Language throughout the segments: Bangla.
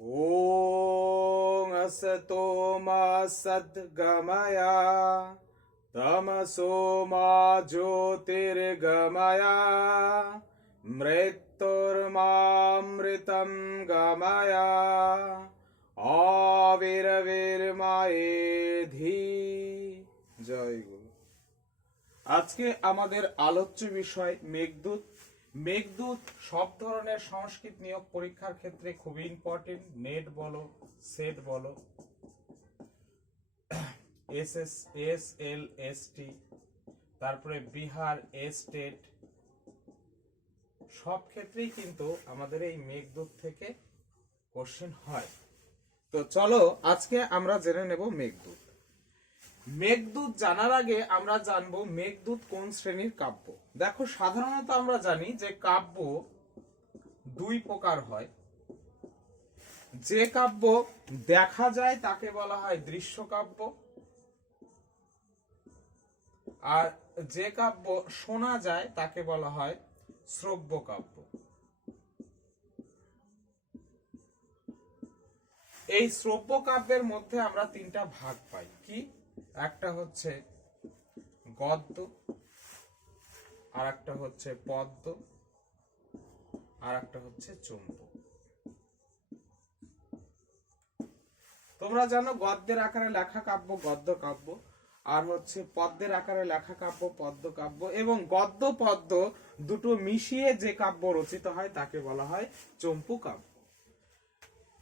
ॐ असतो मा सद्गमय तमसो मा ज्योतिर्गमय मृत्युर्मामृतं गमय আবির্বির্মায়েধি। জয় গুরু। আজকে আমাদের আলোচ্য বিষয় মেঘদূত। মেঘদূত সব ধরনের সংস্কৃত নিয়োগ পরীক্ষার ক্ষেত্রে খুবই ইম্পর্টেন্ট। নেট বলো, সেট বলো, SSL, ST, তারপরে বিহার স্টেট, সব ক্ষেত্রেই কিন্তু আমাদের এই মেঘদূত থেকে কোশ্চেন হয়। তো চলো আজকে আমরা জেনে নেব মেঘদূত। মেঘদূত জানার আগে আমরা জানবো মেঘদূত কোন শ্রেণীর কাব্য। দেখো, সাধারণত আমরা জানি যে কাব্য দুই প্রকার হয়। যে কাব্য দেখা যায় তাকে বলা হয় দৃশ্যকাব্য, আর যে কাব্য শোনা যায় তাকে বলা হয় শ্রব্য কাব্য। এই শ্রব্য কাব্যের মধ্যে আমরা তিনটা ভাগ পাই। কি? একটা হচ্ছে গদ্য, আর একটা হচ্ছে পদ্য, আর একটা হচ্ছে চম্পু। তোমরা জানো গদ্যের আকারে লেখা কাব্য গদ্য কাব্য, আর হচ্ছে পদ্যের আকারে লেখা কাব্য পদ্য কাব্য, এবং গদ্য পদ্য দুটো মিশিয়ে যে কাব্য রচিত হয় তাকে বলা হয় চম্পু কাব্য।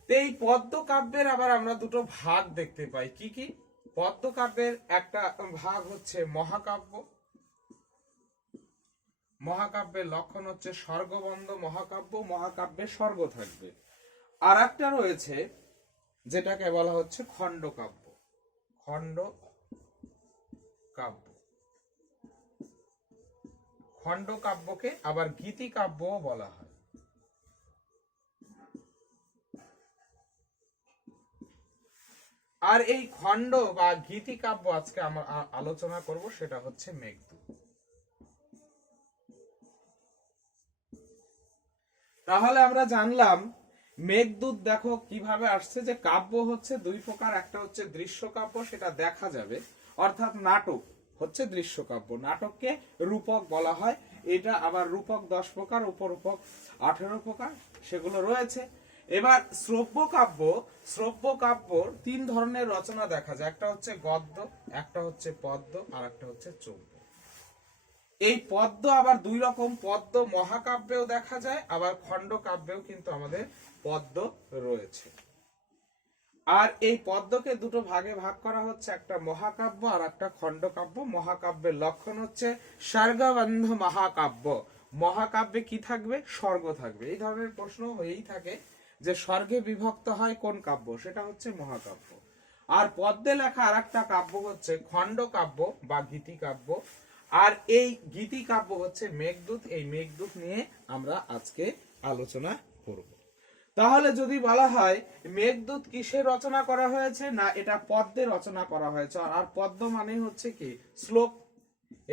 এই পদ্য কাব্যের আবার আমরা দুটো ভাগ দেখতে পাই। কি কি? পদ্য কাব্যের একটা ভাগ হচ্ছে মহাকাব্য। মহাকাব্যের লক্ষণ হচ্ছে স্বর্গবন্ধ মহাকাব্য, মহাকাব্যে স্বর্গ থাকবে। আর একটা রয়েছে যেটাকে বলা হচ্ছে খণ্ডকাব্য। খণ্ড কাব্য, খণ্ডকাব্যকে আবার গীতিকাব্যও বলা হয়। আর এই খণ্ড বা গীতিকাব্য আজকে আমরা আলোচনা করব, সেটা হচ্ছে মেঘদূত। তাহলে আমরা জানলাম মেঘদূত দেখো কিভাবে আসছে, যে কাব্য হচ্ছে দুই প্রকার। একটা হচ্ছে দৃশ্যকাব্য, সেটা দেখা যাবে, অর্থাৎ নাটক হচ্ছে দৃশ্যকাব্য। নাটককে রূপক বলা হয়। এটা আবার রূপক 10 প্রকার, উপরূপক 18 প্রকার, সেগুলো রয়েছে। এবার শ্রব্য কাব্য। শ্রব্য কাব্যর 3 ধরনের রচনা দেখা যায়। একটা হচ্ছে গদ্য, একটা হচ্ছে পদ্য, আর একটা হচ্ছে চম্পু। এই পদ্য আবার দুই রকম। পদ্য মহাকাব্যেও দেখা যায়, আবার খণ্ডকাব্যেও কিন্তু আমাদের পদ্য রয়েছে। আর এই পদ্যকে দুটো ভাগে ভাগ করা হচ্ছে, একটা মহাকাব্য আর একটা খণ্ডকাব্য। মহাকাব্যের লক্ষণ হচ্ছে স্বর্গবন্ধ মহাকাব্য। মহাকাব্যে কি থাকবে? স্বর্গ থাকবে। এই ধরনের প্রশ্ন হয়েই থাকে যে স্বর্গে বিভক্ত হয় কোন কাব্য, সেটা হচ্ছে মহাকাব্য। আর পদ্মে লেখা আর একটা কাব্য হচ্ছে খণ্ডকাব্য বা গীতিকাব্য। আর এই গীতিকাব্য হচ্ছে মেঘদূত। এই মেঘদূত নিয়ে আমরা আজকে আলোচনা করব। তাহলে যদি বলা হয় মেঘদূত কিসে রচনা করা হয়েছে, না এটা পদ্মে রচনা করা হয়েছে। আর পদ্ম মানে হচ্ছে কি? শ্লোক।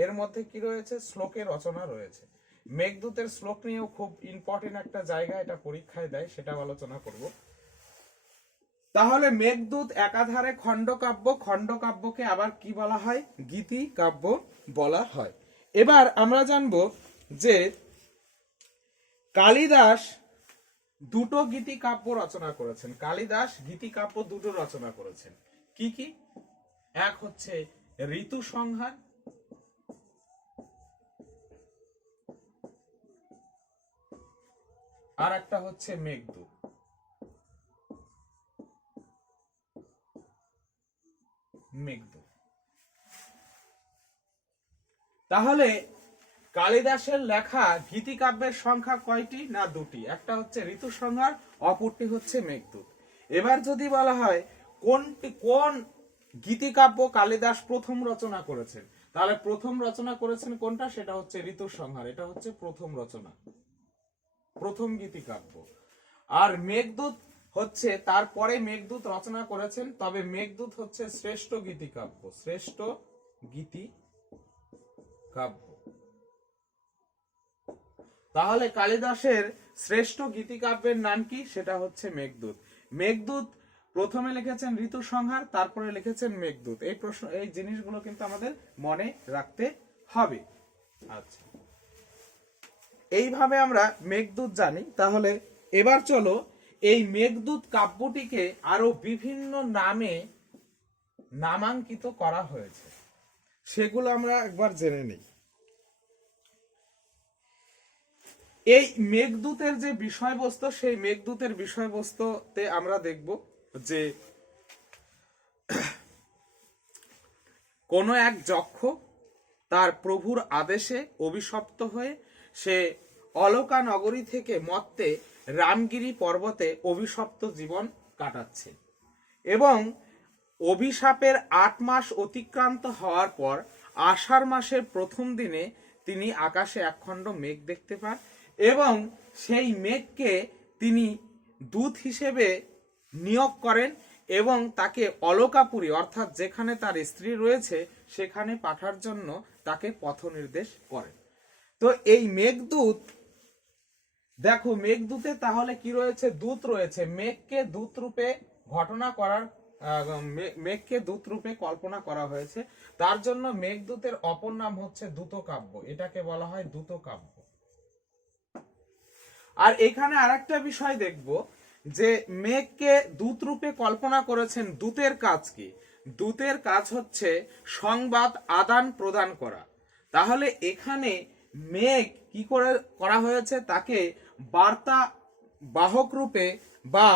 এর মধ্যে কি রয়েছে? শ্লোকের রচনা রয়েছে। মেঘদূতের শ্লোক নিয়েও খুব ইম্পর্টেন্ট একটা জায়গা, এটা পরীক্ষায় দেয়, সেটাও আলোচনা করব। তাহলে মেঘদূত একাধারে খণ্ডকাব্য, খণ্ডকাব্যকে আবার কি বলা হয়? গীতিকাব্য বলা হয়। এবার আমরা জানব যে কালিদাস দুটো গীতিকাব্য রচনা করেছেন। কালিদাস গীতিকাব্য দুটো রচনা করেছেন। কি কি? এক হচ্ছে ঋতু সংহার, আর একটা হচ্ছে মেঘদূত। মেঘদূত। তাহলে কালিদাসের লেখা গীতিকাব্যের সংখ্যা কয়টি? না দুটি। একটা হচ্ছে ঋতু সংহার, অপরটি হচ্ছে মেঘদূত। এবার যদি বলা হয় কোন গীতিকাব্য কালিদাস প্রথম রচনা করেছেন, তাহলে প্রথম রচনা করেছেন কোনটা? সেটা হচ্ছে ঋতু সংহার। এটা হচ্ছে প্রথম রচনা, প্রথম গীতিকাব্য। আর মেঘদূত হচ্ছে তারপরে মেঘদূত রচনা করেছেন, তবে মেঘদূত হচ্ছে শ্রেষ্ঠ গীতিকাব্য। শ্রেষ্ঠ গীতিকাব্য। তাহলে কালিদাসের শ্রেষ্ঠ গীতিকাব্যের নাম কি? সেটা হচ্ছে মেঘদূত। মেঘদূত প্রথমে লিখেছেন ঋতু সংহার, তারপরে লিখেছেন মেঘদূত। এই প্রশ্ন, এই জিনিসগুলো কিন্তু আমাদের মনে রাখতে হবে। আচ্ছা, এইভাবে আমরা মেঘদূত জানি। তাহলে এবার চলো এই মেঘদূত কাব্যটিকে আরো বিভিন্ন নামে নামাঙ্কিত করা হয়েছে, সেগুলো আমরা একবার জেনে নিই। এই মেঘদূতের যে বিষয়বস্তু, সেই মেঘদূতের বিষয়বস্তুতে আমরা দেখব যে কোন এক যক্ষ তার প্রভুর আদেশে অভিশপ্ত হয়ে সে অলকা নগরী থেকে মত্তে রামগিরি পর্বতে অভিশপ্ত জীবন কাটাচ্ছে, এবং অভিশাপের 8 মাস অতিক্রান্ত হওয়ার পর আষাঢ় মাসের প্রথম দিনে তিনি আকাশে একখণ্ড মেঘ দেখতে পান, এবং সেই মেঘকে তিনি দূত হিসেবে নিয়োগ করেন এবং তাকে অলকাপুরী অর্থাৎ যেখানে তার স্ত্রী রয়েছে সেখানে পাঠার জন্য তাকে পথ নির্দেশ করেন। তো এই মেঘদূত, দেখো মেঘদূতে তাহলে কি রয়েছে? দূত রয়েছে। মেঘকে দূত রূপে ঘটনা করার, মেঘকে দূত রূপে কল্পনা করা হয়েছে। তার জন্য মেঘদূতের অপর নাম হচ্ছে দূতকাব্য, এটাকে বলা হয় দূতকাব্য। আর এখানে আরেকটা বিষয় দেখব যে মেঘকে দূত রূপে কল্পনা করেছেন। দূতের কাজ কি? দূতের কাজ হচ্ছে সংবাদ আদান প্রদান করা। তাহলে এখানে মেঘ কি করে করা হয়েছে? তাকে বার্তা বাহক রূপে বা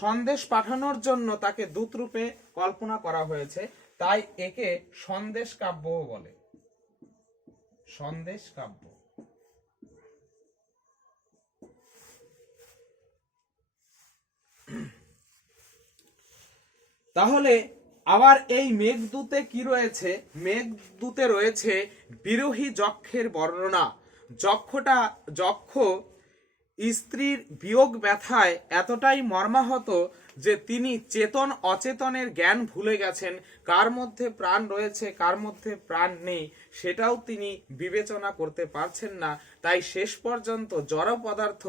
সন্দেশ পাঠানোর জন্য তাকে দূত রূপে কল্পনা করা হয়েছে, তাই একে সন্দেশ কাব্য বলে। সন্দেশ কাব্য। তাহলে আবার এই মেঘদূতে কি রয়েছে? মেঘদূতে রয়েছে বিরহী যক্ষের বর্ণনা। যক্ষ স্ত্রীর বিয়োগ ব্যথায় এতটাই মর্মাহত যে তিনি চেতন অচেতনের জ্ঞান ভুলে গেছেন। কার মধ্যে প্রাণ রয়েছে, কার মধ্যে প্রাণ নেই, সেটাও তিনি বিবেচনা করতে পারছেন না। তাই শেষ পর্যন্ত জড় পদার্থ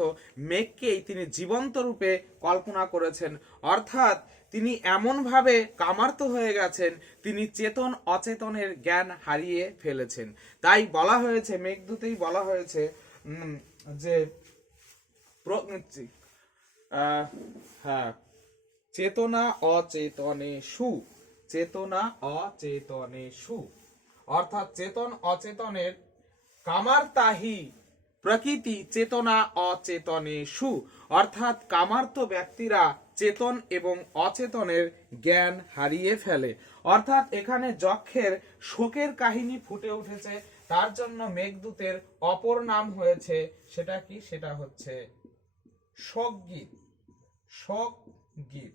মেঘকেই তিনি জীবন্ত রূপে কল্পনা করেছেন। অর্থাৎ তিনি এমনভাবে কামার্ত হয়ে গেছেন, তিনি চেতন অচেতনের জ্ঞান হারিয়ে ফেলেছেন। তাই বলা হয়েছে, মেঘদূতেই বলা হয়েছে যে চেতনা অচেতনেষু, চেতনা অচেতনেষু, অর্থাৎ চেতন অচেতনের কামার্তাহি প্রকৃতি চেতনা অচেতনেষু, অর্থাৎ কামার্ত ব্যক্তিরা চেতন এবং অচেতনের জ্ঞান হারিয়ে ফেলে। অর্থাৎ এখানে যক্ষের শোকের কাহিনী ফুটে উঠেছে। তার জন্য মেঘদূতের অপর নাম হয়েছে, সেটা কি? সেটা হচ্ছে শোকগীত। শোকগীত।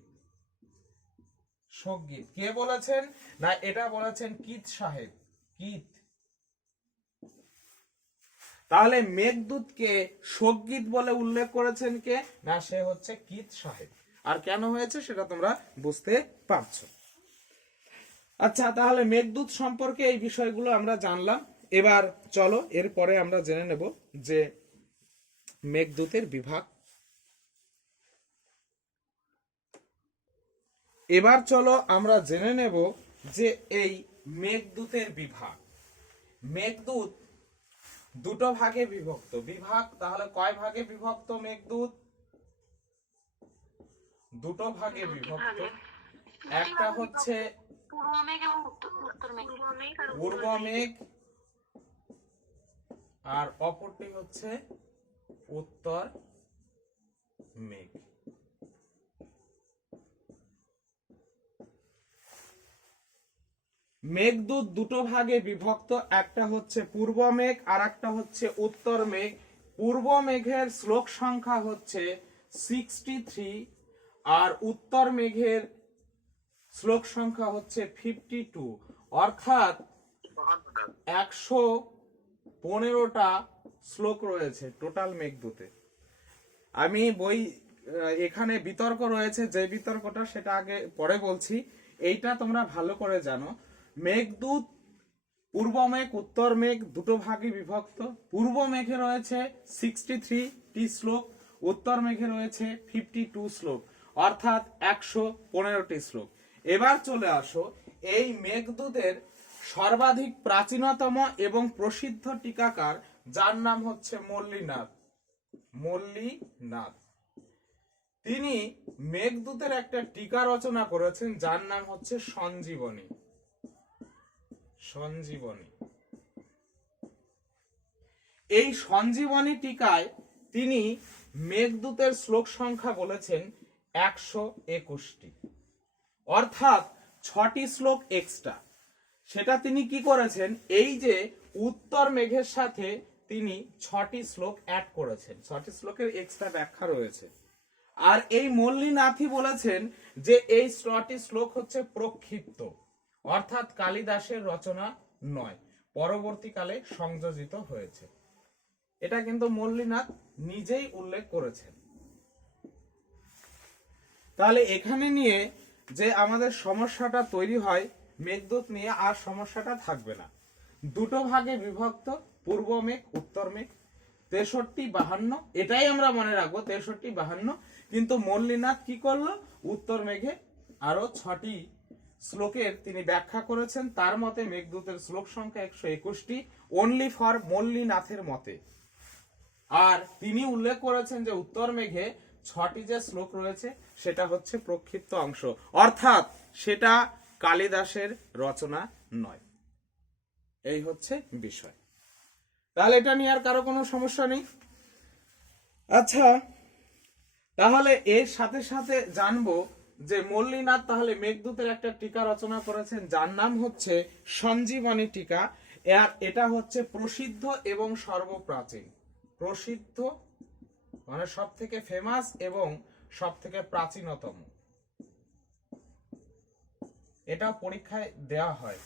শোকগীত কে বলেছেন? না, এটা বলেছেন কিত সাহেব। কিত। তাহলে মেঘদূতকে শোকগীত বলে উল্লেখ করেছেন কে? না, সে হচ্ছে কিত সাহেব। আর কেন হয়েছে সেটা তোমরা বুঝতে পারছো। আচ্ছা, তাহলে মেঘদূত সম্পর্কে এই বিষয়গুলো আমরা জানলাম। এবার চলো এরপরে আমরা জেনে নেব যে মেঘদূতের বিভাগ। এবার চলো আমরা জেনে নেব যে এই মেঘদূতের বিভাগ। মেঘদূত দুটো ভাগে বিভক্ত। বিভাগ তাহলে কয় ভাগে বিভক্ত? মেঘদূত দুটো ভাগে বিভক্ত। একটা হচ্ছে পূর্ব মেঘ আর অপরটি হচ্ছে উত্তর মেঘ। মেঘদূত দুটো ভাগে বিভক্ত, একটা হচ্ছে পূর্ব মেঘ আর একটা হচ্ছে উত্তর মেঘ। পূর্ব মেঘের শ্লোক সংখ্যা হচ্ছে 63 আর উত্তর মেঘের শ্লোক সংখ্যা হচ্ছে 52, অর্থাৎ 115টা শ্লোক রয়েছে টোটাল মেঘদূতে। আমি এখানে বিতর্ক রয়েছে, যে বিতর্কটা সেটা আগে পরে বলছি। এইটা তোমরা ভালো করে জানো, মেঘদূত পূর্ব মেঘ উত্তর মেঘ দুটো ভাগে বিভক্ত। পূর্ব মেঘে রয়েছে 63টি শ্লোক, উত্তর মেঘে রয়েছে 52 শ্লোক, অর্থাৎ 115টি শ্লোক। এবার চলে আসো এই মেঘদূতের সর্বাধিক প্রাচীনতম এবং প্রসিদ্ধ টিকাকার, যার নাম হচ্ছে মল্লিনাথ। মল্লিনাথ তিনি মেঘদূতের একটা টিকা রচনা করেছেন, যার নাম হচ্ছে সঞ্জীবনী। সঞ্জীবনী। এই সঞ্জীবনী টিকায় তিনি মেঘদূতের শ্লোক সংখ্যা বলেছেন 121টি, অর্থাৎ 6টি শ্লোক এক্সট্রা। সেটা তিনি কি করেছেন, এই যে উত্তর মেঘের সাথে তিনি 6টি শ্লোক অ্যাড করেছেন, 6টি শ্লোকের এক্সট্রা ব্যাখ্যা রয়েছে। আর এই মল্লিনাথই বলেছেন যে এই 6টি শ্লোক হচ্ছে প্রক্ষিপ্ত, অর্থাৎ কালিদাসের রচনা নয়, পরবর্তীকালে সংযোজিত হয়েছে। এটা কিন্তু মল্লিনাথ নিজেই উল্লেখ করেছেন। তাহলে এখানে নিয়ে যে আমাদের সমস্যাটা তৈরি হয় মেঘদূত নিয়ে, আর সমস্যাটা থাকবে না। দুটো ভাগে বিভক্ত, পূর্ব মেঘ উত্তর মেঘ, 63-52, এটাই আমরা মনে রাখবো 63-52। কিন্তু মল্লিনাথ কি করলো, উত্তর মেঘে আরো 6টি শ্লোকের তিনি ব্যাখ্যা করেছেন। তার মতে মেঘদূতের শ্লোক সংখ্যা 121টি, অনলি ফর মল্লিনাথের মতে। আর তিনি উল্লেখ করেছেন যে উত্তর মেঘে 6টি যে শ্লোক রয়েছে সেটা হচ্ছে প্রক্ষিপ্ত অংশ, অর্থাৎ সেটা কালিদাসের রচনা নয়। এই হচ্ছে বিষয়। তাহলে এটা নিয়ে আর কারো কোনো সমস্যা নেই। আচ্ছা, তাহলে এর সাথে সাথে জানবো যে মল্লিনাথ তাহলে মেঘদূতের একটা টিকা রচনা করেছেন, যার নাম হচ্ছে সঞ্জীবনী টিকা। এটা হচ্ছে প্রসিদ্ধ এবং সর্বপ্রাচীন। প্রসিদ্ধ মানে সব থেকে ফেমাস এবং সব থেকে প্রাচীনতম। এটা পরীক্ষায় দেওয়া হয়।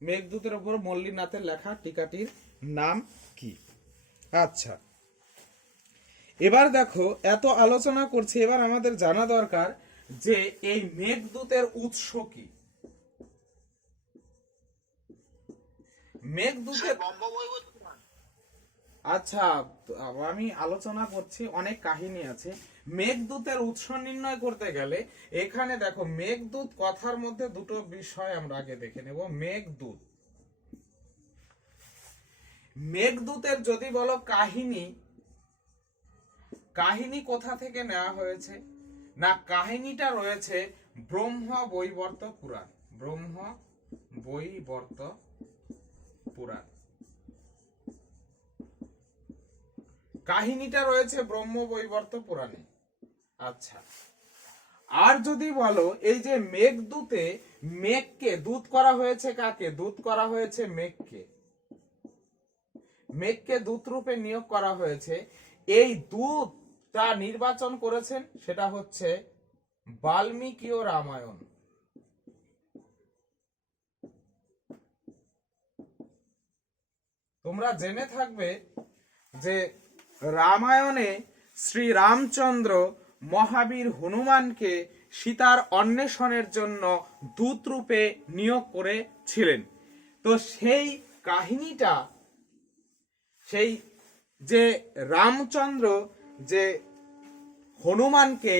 মেঘদূতের উপর মল্লিনাথের লেখা টিকাটির নাম কি? আচ্ছা, এবার দেখো এত আলোচনা করছি, এবার আমাদের জানা দরকার যে এই মেঘদূতের উৎস কি। মেঘদূতের আচ্ছা, আমি আলোচনা করছি, অনেক কাহিনী আছে। মেঘদূতের উৎস নির্ণয় করতে গেলে এখানে দেখো মেঘদূত কথার মধ্যে দুটো বিষয় আমরা আগে দেখে নেব। মেঘদূত, মেঘদূতের যদি বলো কাহিনী, কাহিনী কোথা থেকে নেওয়া হয়েছে না, কাহিনীটা রয়েছে ব্রহ্ম বৈবর্ত পুরাণ। ব্রহ্ম বৈবর্ত পুরাণ, কাহিনীটা রয়েছে ব্রহ্ম বৈবর্ত পুরাণে। আচ্ছা, আর যদি বলো এই যে মেঘদূতে, মেঘকে দূত করা হয়েছে কাকে? দূত করা হয়েছে মেঘকে। মেঘকে দূত রূপে নিয়োগ করা হয়েছে। এই দূতটা নির্বাচন করেছেন সেটা হচ্ছে বাল্মীকিও রামায়ণ। তোমরা জেনে থাকবে যে রামায়ণে শ্রী রামচন্দ্র মহাবীর হনুমানকে সীতার অন্বেষণের জন্য দূত রূপে নিয়োগ করেছিলেন। তো সেই কাহিনীটা, সেই যে রামচন্দ্র যে হনুমানকে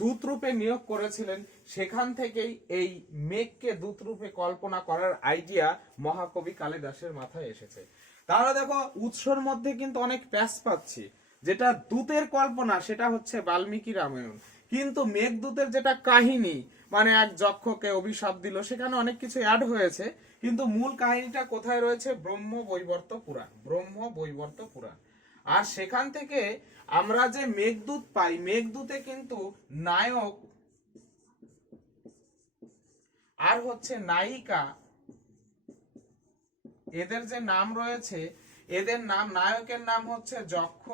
দূত রূপে নিয়োগ করেছিলেন, সেখান থেকেই এই মেঘকে দূত রূপে কল্পনা করার আইডিয়া মহাকবি কালিদাসের মাথায় এসেছে। তাহলে দেখো উৎসর মধ্যে কিন্তু অনেক প্যাচ পাচ্ছি। যেটা দূতের কল্পনা সেটা হচ্ছে বাল্মীকি রামায়ণ, কিন্তু মেঘদূতের যেটা কাহিনী মানে এক যক্ষকে অভিশাপ দিল, সেখানে অনেক কিছু অ্যাড হয়েছে, কিন্তু মূল কাহিনীটা কোথায় রয়েছে? ব্রহ্ম বৈবর্ত পুরাণ। ব্রহ্ম বৈবর্ত পুরাণ। আর সেখান থেকে আমরা যে মেঘদূত পাই, মেঘদূতে কিন্তু নায়ক আর হচ্ছে নায়িকা, এদের যে নাম রয়েছে, এদের নাম, নায়কের নাম হচ্ছে যক্ষ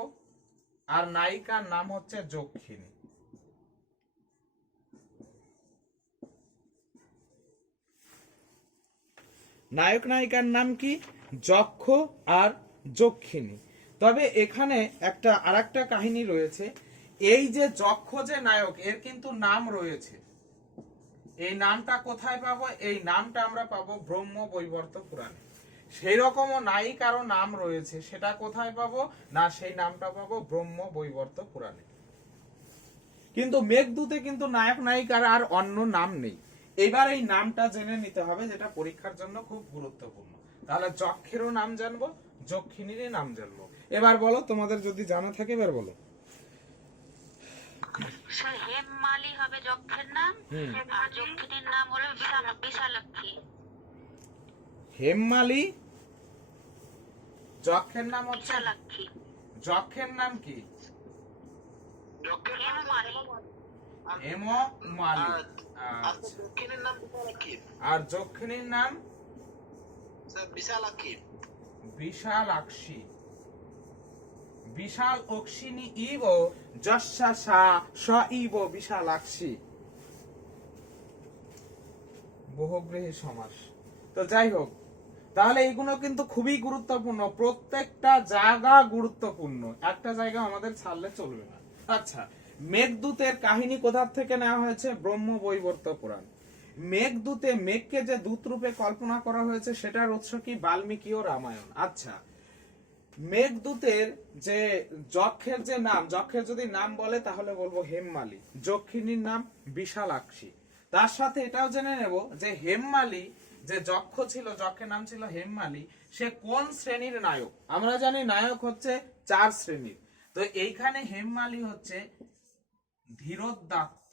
আর নায়িকার নাম হচ্ছে যক্ষিণী। নায়ক নায়িকার নাম কি? যক্ষ আর যক্ষিণী। তবে এখানে একটা আরেকটা কাহিনী রয়েছে। এই যে যক্ষ যে নায়ক, এর কিন্তু নাম রয়েছে। এই নামটা কোথায় পাবো? এই নামটা আমরা পাবো ব্রহ্ম বৈবর্ত পুরাণে। সেই রকমও নায়িকারও নাম রয়েছে, সেটা কোথায় পাবো? না সেই নামটা পাবো ব্রহ্ম বৈবর্ত পুরাণে। কিন্তু মেঘদূতে কিন্তু নায়ক নায়িকার আর অন্য নাম নেই। এবার এই নামটা জেনে নিতে হবে, যেটা পরীক্ষার জন্য খুব গুরুত্বপূর্ণ। তাহলে যক্ষেরও নাম জানবো, যক্ষিণীরই নাম জানবো। এবার বলো, তোমাদের যদি জানা থাকে এবার বলো। হেমমালি হবে যক্ষের নাম, আর যক্ষিণীর নাম হলো বিশালাক্ষী। হেমমালি, যক্ষের নাম হচ্ছে বিশালাক্ষী। যক্ষের নাম কি? হেমমালি। আর যক্ষিণীর নাম বিশালাক্ষী। বিশাল অক্ষিণী ইব যস্যা সা স ইব বিশালাক্ষী। বহুব্রীহি সমাস। তো যাই হোক, তাহলে এইগুলো কিন্তু খুবই গুরুত্বপূর্ণ, প্রত্যেকটা জায়গা গুরুত্বপূর্ণ, একটা জায়গা আমাদের ছাড়লে চলবে না। আচ্ছা, মেঘদূতের কাহিনী কোথার থেকে নেওয়া হয়েছে? ব্রহ্ম বৈবর্ত পুরাণ। মেঘদূতে মেঘকে যে দূত রূপে কল্পনা করা হয়েছে সেটার উৎস কি? বাল্মীকি ও রামায়ণ। আচ্ছা, মেঘদূতের যে যক্ষের যে নাম, যক্ষের যদি নাম বলে তাহলে বলবো হেমমালি, যক্ষিণীর নাম বিশালাক্ষী। তার সাথে এটাও জেনে নেব যে হেমমালি যে যক্ষ ছিল, যক্ষের নাম ছিল হেমমালি, সে কোন শ্রেণীর নায়ক? আমরা জানি নায়ক হচ্ছে 4 শ্রেণীর। তো এইখানে হেমমালি হচ্ছে ধীরোদাত্ত,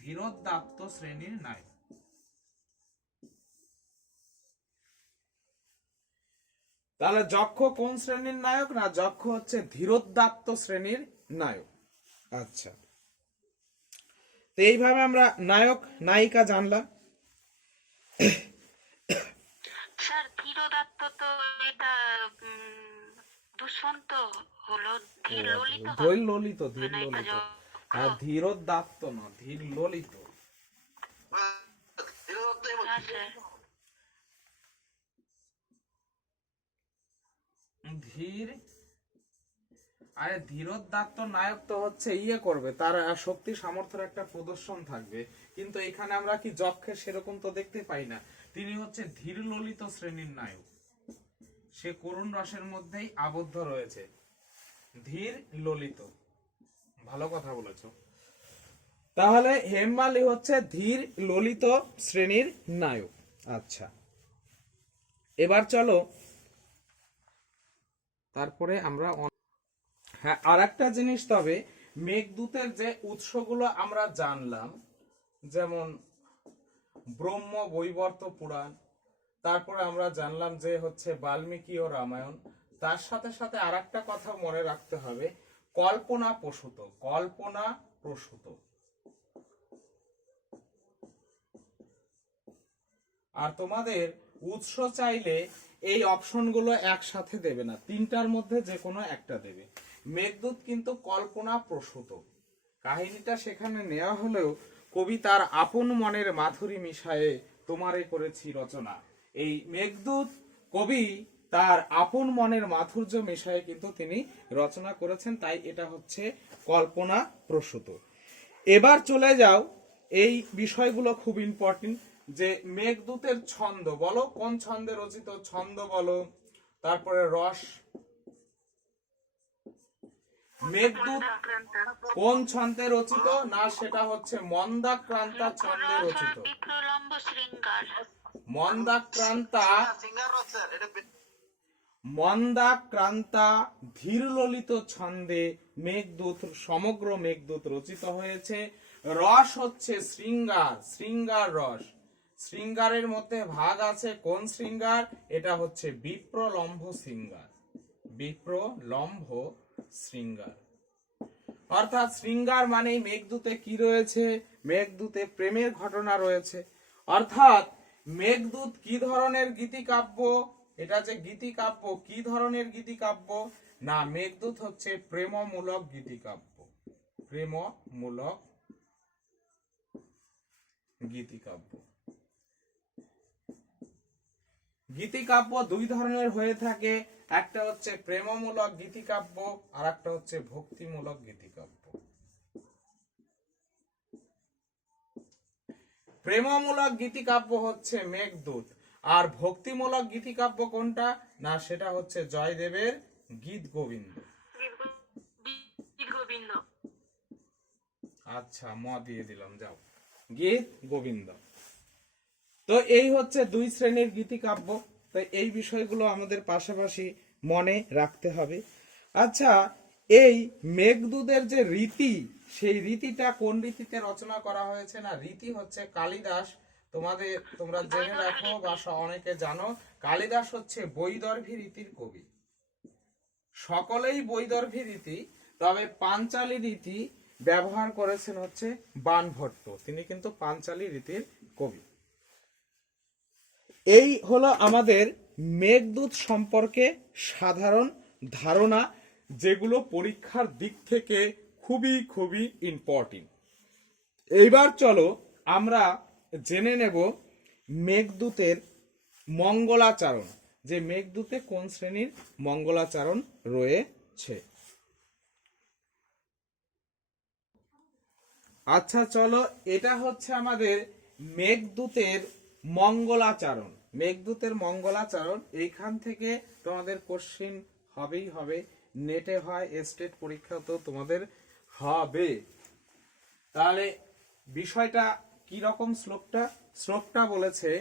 ধীরোদাত্ত শ্রেণীর নায়ক। তাহলে যক্ষ কোন শ্রেণীর নায়ক? না, যক্ষ হচ্ছে ধীরোদাত্ত শ্রেণীর নায়ক। আচ্ছা, তো এইভাবে আমরা নায়ক নায়িকা জানলাম। স্যার ধীরোদাত্ত তো এটা দুষ্মন্ত হলো, ধীর ললিত হবে। ধীর ললিত, ধীর ললিত। আর ধীরোদাত্ত না, ধীর ললিত। ধীর, আরে ধীরোদাত্ত নায়ক তো হচ্ছে ইয়ে করবে, তার শক্তি সামর্থ্যের একটা প্রদর্শন থাকবে, কিন্তু এখানে আমরা কি যক্ষের সেরকম তো দেখতে পাই না। তিনি হচ্ছে ধীর ললিত শ্রেণীর নায়ক, সে করুণ রসের মধ্যেই আবদ্ধ রয়েছে। ধীর ললিত, ভালো কথা বলেছ। তাহলে হেমমালি হচ্ছে ধীর ললিত শ্রেণীর নায়ক। আচ্ছা, এবার চলো তারপরে আমরা হ্যাঁ আর একটা জিনিস, তবে মেঘদূতের যে উৎসগুলো আমরা জানলাম, যেমন ব্রহ্ম বৈবর্ত পুরাণ, তারপরে আমরা জানলাম যে হচ্ছে বাল্মীকি ও রামায়ণ, তার সাথে সাথে আর একটা কথা মনে রাখতে হবে, কল্পনা প্রসূত, কল্পনা প্রসূত। আর তোমাদের উৎস চাইলে এই অপশনগুলো একসাথে দেবে না, তিনটার মধ্যে যে কোনো একটা দেবে। মেঘদূত কিন্তু কল্পনা প্রসূত, কাহিনীটা সেখানে নেওয়া হলেও কবি তার আপন মনের মাধুরী মিশায়ে তোমারে করেছি রচনা। এই মেঘদূত কবি তার আপন মনের মাধুর্য মিশায়ে কিন্তু তিনি রচনা করেছেন, তাই এটা হচ্ছে কল্পনা প্রসূত। এবার চলে যাও, এই বিষয়গুলো খুব ইম্পর্টেন্ট, যে মেঘদূতের ছন্দ বলো, কোন ছন্দে রচিত? ছন্দ বলো। তারপরে রস, মেঘদূত কোন ছন্দে রচিত? না সেটা হচ্ছে মন্দাক্রান্তা ছন্দে রচিত। মন্দাক্রান্তা ধীর ললিত ছন্দে মেঘদূত, সমগ্র মেঘদূত রচিত হয়েছে। রস হচ্ছে শৃঙ্গার, শৃঙ্গার রস। শৃঙ্গারের মধ্যে ভাগ আছে, কোন শৃঙ্গার? এটা হচ্ছে বিপ্রলম্ভ শৃঙ্গার, বিপ্রলম্ভ শৃঙ্গার। অর্থাৎ শৃঙ্গার মানেই মেঘদূতে কি রয়েছে? মেঘদূতে প্রেমের ঘটনা রয়েছে। অর্থাৎ মেঘদূত কি ধরনের গীতিকাব্য? এটা যে গীতিকাব্য, কি ধরনের গীতিকাব্য? না, মেঘদূত হচ্ছে প্রেমমূলক গীতিকাব্য, প্রেমমূলক গীতিকাব্য। গীতিকাব্য দুই ধরনের হয়ে থাকে, একটা হচ্ছে প্রেমমূলক গীতিকাব্য, আর একটা হচ্ছে ভক্তিমূলক গীতিকাব্য। প্রেমমূলক গীতিকাব্য হচ্ছে মেঘদূত, আর ভক্তিমূলক গীতিকাব্য কোনটা? না সেটা হচ্ছে জয়দেবের গীত গোবিন্দ। গোবিন্দ। আচ্ছা ম দিয়ে দিলাম, যাও, গীত গোবিন্দ। তো এই হচ্ছে দুই শ্রেণীর গীতিকাব্য। তো এই বিষয়গুলো আমাদের পাশাপাশি মনে রাখতে হবে। আচ্ছা, এই মেঘদূতের যে রীতি, সেই রীতিটা কোন রীতিতে রচনা করা হয়েছে? না রীতি হচ্ছে কালিদাস। তোমরা জেনে রাখো বা অনেকে জানো, কালিদাস হচ্ছে বৈদর্ভী রীতির কবি। সকলেই বৈদর্ভী রীতি, তবে পাঞ্চালী রীতি ব্যবহার করেছেন হচ্ছে বাণভট্ট, তিনি কিন্তু পাঞ্চালী রীতির কবি। এই হলো আমাদের মেঘদূত সম্পর্কে সাধারণ ধারণা, যেগুলো পরীক্ষার দিক থেকে খুবই খুবই ইম্পর্টেন্ট। এইবার চলো আমরা জেনে নেব মেঘদূতের মঙ্গলাচরণ, যে মেঘদূতে কোন শ্রেণীর মঙ্গলাচরণ রয়েছে। আচ্ছা চলো, এটা হচ্ছে আমাদের মেঘদূতের মঙ্গলাচরণ। মেঘদূতের মঙ্গলাচরণ, এইখান থেকে তোমাদের কোশ্চিন হবেই হবে, নেটে হয়, স্টেট পরীক্ষাতেও তোমাদের হবে। তাহলে বিষয়টা কি রকম? শ্লোকটা বলেছে,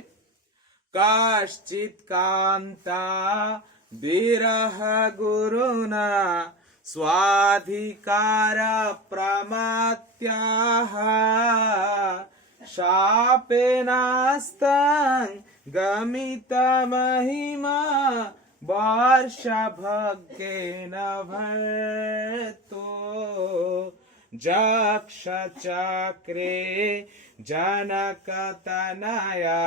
কাশ্চিৎ কান্তা বিরহ গুরুনা স্বাধিকারা প্রমাত্যাহ শাপেনাস্তং গমিত মহিমা বর্ষা ভগ্গেন ভর্তো যক্ষ চক্রে জনকতনয়া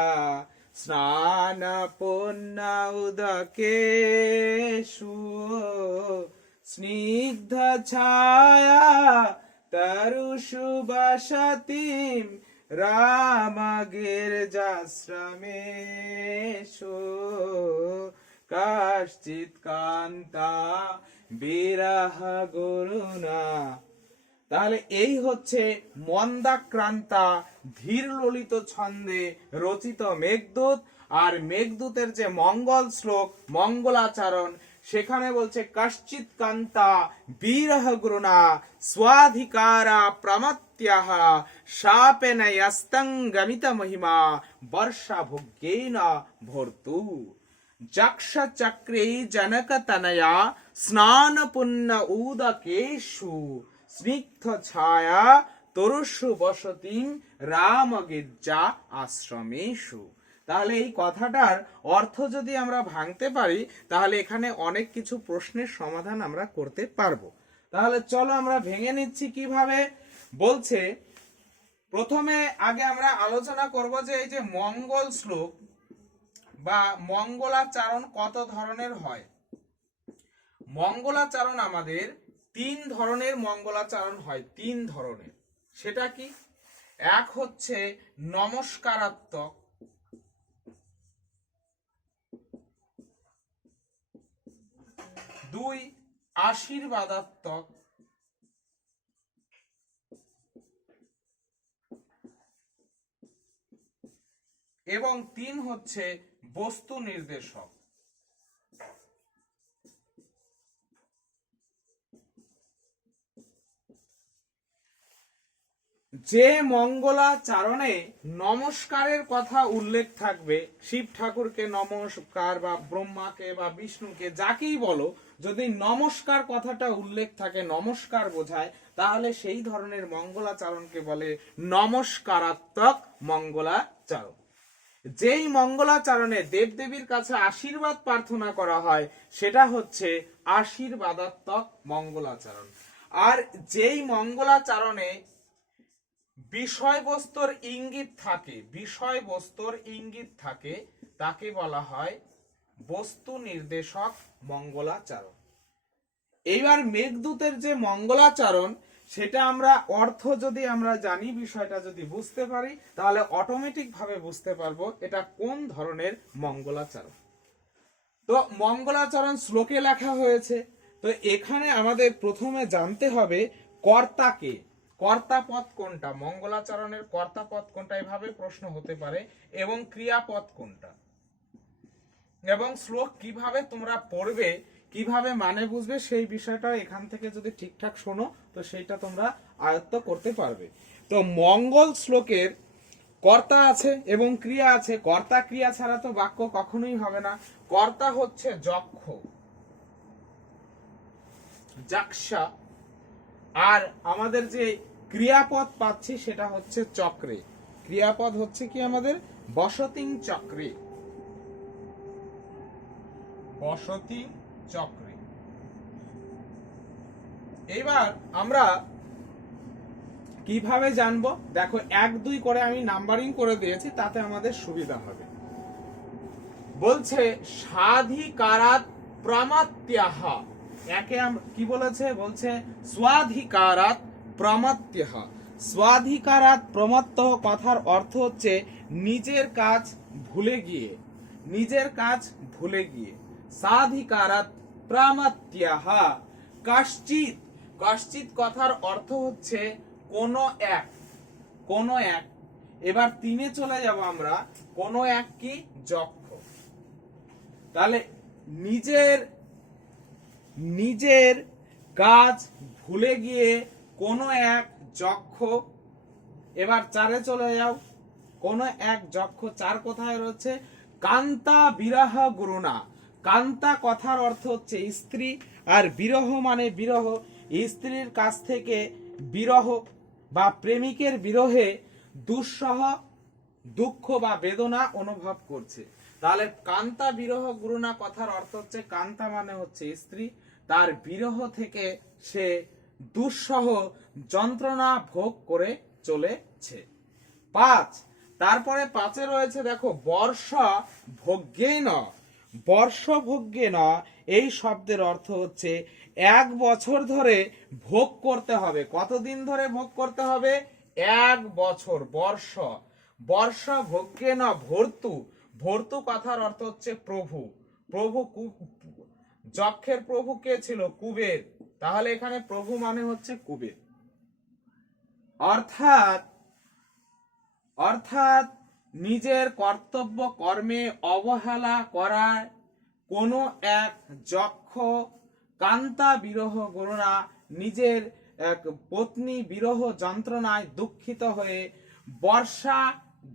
স্নান পুণ্য উদকেষু স্নিগ্ধ ছায়া তরুষু বসতিম রাম গির্জাশ্রমেষু কশ্চিৎ কান্তা বিরহ গুরুনা। তাহলে এই হচ্ছে মন্দাক্রান্তা ধীর ললিত ছন্দে রচিত মেঘদূত। আর মেঘদূতের যে মঙ্গল শ্লোক, মঙ্গলাচরণ, সেখানে বলছে কশ্চিৎ কান্তা বিরহ গুরুনা স্বাধিকারা প্রমাত্যাহ শাপেন যস্তং গমিত মহিমা বর্ষা ভোগ্যেন ভর্তু যক্ষ চক্রে জনকতনয়া স্নান পুণ্য উদকেষু স্নিগ্ধ ছায়া তরুষু বসতিম রাম গির্জা আশ্রমেষু। তাহলে এই কথাটার অর্থ যদি আমরা ভাঙতে পারি, তাহলে এখানে অনেক কিছু প্রশ্নের সমাধান আমরা করতে পারবো। তাহলে চলো আমরা ভেঙে নিচ্ছি কিভাবে। বলছে প্রথমে আগে আমরা আলোচনা করব যে এই যে মঙ্গল শ্লোক বা মঙ্গলাচরণ কত ধরনের হয়। মঙ্গলাচরণ আমাদের 3 ধরনের মঙ্গলাচরণ হয়, 3 ধরনের। সেটা কি? এক হচ্ছে নমস্কারাত্মক, 2 আশীর্বাদাত্মক, এবং 3 হচ্ছে বস্তু নির্দেশক। যে মঙ্গলাচরণে নমস্কারের কথা উল্লেখ থাকবে, শিব ঠাকুরকে নমস্কার বা ব্রহ্মাকে বা বিষ্ণুকে যাকেই বলো, যদি নমস্কার কথাটা উল্লেখ থাকে, নমস্কার বোঝায়, তাহলে সেই ধরনের মঙ্গলাচরণকে বলে নমস্কারাত্মক মঙ্গলাচরণ। যেই মঙ্গলাচরণে দেবদেবীর কাছে আশীর্বাদ প্রার্থনা করা হয়, সেটা হচ্ছে আশীর্বাদাত্মক মঙ্গলাচরণ। আর যেই মঙ্গলাচরণে বিষয়বস্তুর ইঙ্গিত থাকে তাকে বলা হয় বস্তু নির্দেশক মঙ্গলাচরণ। এইবার মেঘদূতের যে মঙ্গলাচরণ, সেটা আমরা অর্থ যদি আমরা জানি, বিষয়টা যদি বুঝতে পারি, তাহলে অটোমেটিক ভাবে বুঝতে পারবো এটা কোন ধরনের মঙ্গলাচরণ। তো মঙ্গলাচরণ শ্লোকে লেখা হয়েছে। তো এখানে আমাদের প্রথমে জানতে হবে কর্তাকে, কর্তাপদ কোনটা, মঙ্গলাচরণের কর্তাপদ কোনটা, এভাবে প্রশ্ন হতে পারে, এবং ক্রিয়াপদ কোনটা। এবং শ্লোক কিভাবে তোমরা পড়বে, কিভাবে মানে বুঝবে, সেই বিষয়টা এখান থেকে যদি ঠিকঠাক শোনো তো সেইটা তোমরা আয়ত্ত করতে পারবে। তো মঙ্গল শ্লোকের কর্তা আছে এবং ক্রিয়া আছে। কর্তা ক্রিয়া ছাড়া তো বাক্য কখনোই হবে না। কর্তা হচ্ছে যক্ষ, যাক্সা, আর আমাদের যে ক্রিয়াপদ পাচ্ছি সেটা হচ্ছে চক্রে। ক্রিয়াপদ হচ্ছে কি আমাদের বসতিং চক্রে, বসতি চক্রে। এবার আমরা কিভাবে জানবো, দেখো 1 2 করে আমি নাম্বারিং করে দিয়েছি, তাতে আমাদের সুবিধা হবে। বলছে স্বাধিকারাৎ প্রমাত্যাহ, একে কি বলেছে, বলছে স্বাধিকারাৎ প্রমাত্যাহ। স্বাধিকারাৎ প্রমাত্য কথার অর্থ হচ্ছে নিজের কাজ ভুলে গিয়ে, নিজের কাজ ভুলে গিয়ে। স্বাধিকারাৎ প্রমাত্যাহ। কশ্চিৎ, কশ্চিৎ কথার অর্থ হচ্ছে কোন এক, কোন এক। এবার 3-এ চলে যাব আমরা। কোন এক কি যক্ষ। তাহলে নিজের নিজের কাজ ভুলে গিয়ে কোন এক যক্ষ। এবার 4-এ চলে যাও। কোন এক যক্ষ, 4 কোথায় রয়েছে, কান্তা বিরহ গুরুনা। কান্তা কথার অর্থ হচ্ছে স্ত্রী, আর বিরহ মানে বিরহ, স্ত্রীর কাছ থেকে বিরহ বা প্রেমিকের বিরহে দুঃসহ দুঃখ বা বেদনা অনুভব করছে। তাহলে কান্তা বিরহ গুরুনা কথার অর্থ হচ্ছে কান্তা মানে হচ্ছে স্ত্রী, তার বিরহ থেকে সে দুঃসহ যন্ত্রণা ভোগ করে চলেছে। 5, তারপরে 5-এ রয়েছে দেখো বর্ষ ভোগ্যেন। বর্ষ ভোগ্যেন এই শব্দের অর্থ হচ্ছে 1 বছর ধরে ভোগ করতে হবে। কতদিন ধরে ভোগ করতে হবে, 1 বছর। বর্ষ, বর্ষ ভোগ্যেন ভর্তু। ভর্তু কথার অর্থ হচ্ছে প্রভু। প্রভু, যক্ষের প্রভু কে ছিল, কুবের। তাহলে এখানে প্রভু মানে হচ্ছে কুবের। অর্থাৎ অর্থাৎ নিজের কর্তব্য কর্মে অবহেলা করার কোন এক যক্ষ কান্তা বিরহ গুরুনা, নিজের এক পত্নী বিরহ যন্ত্রণায় দুঃখিত হয়ে বর্ষা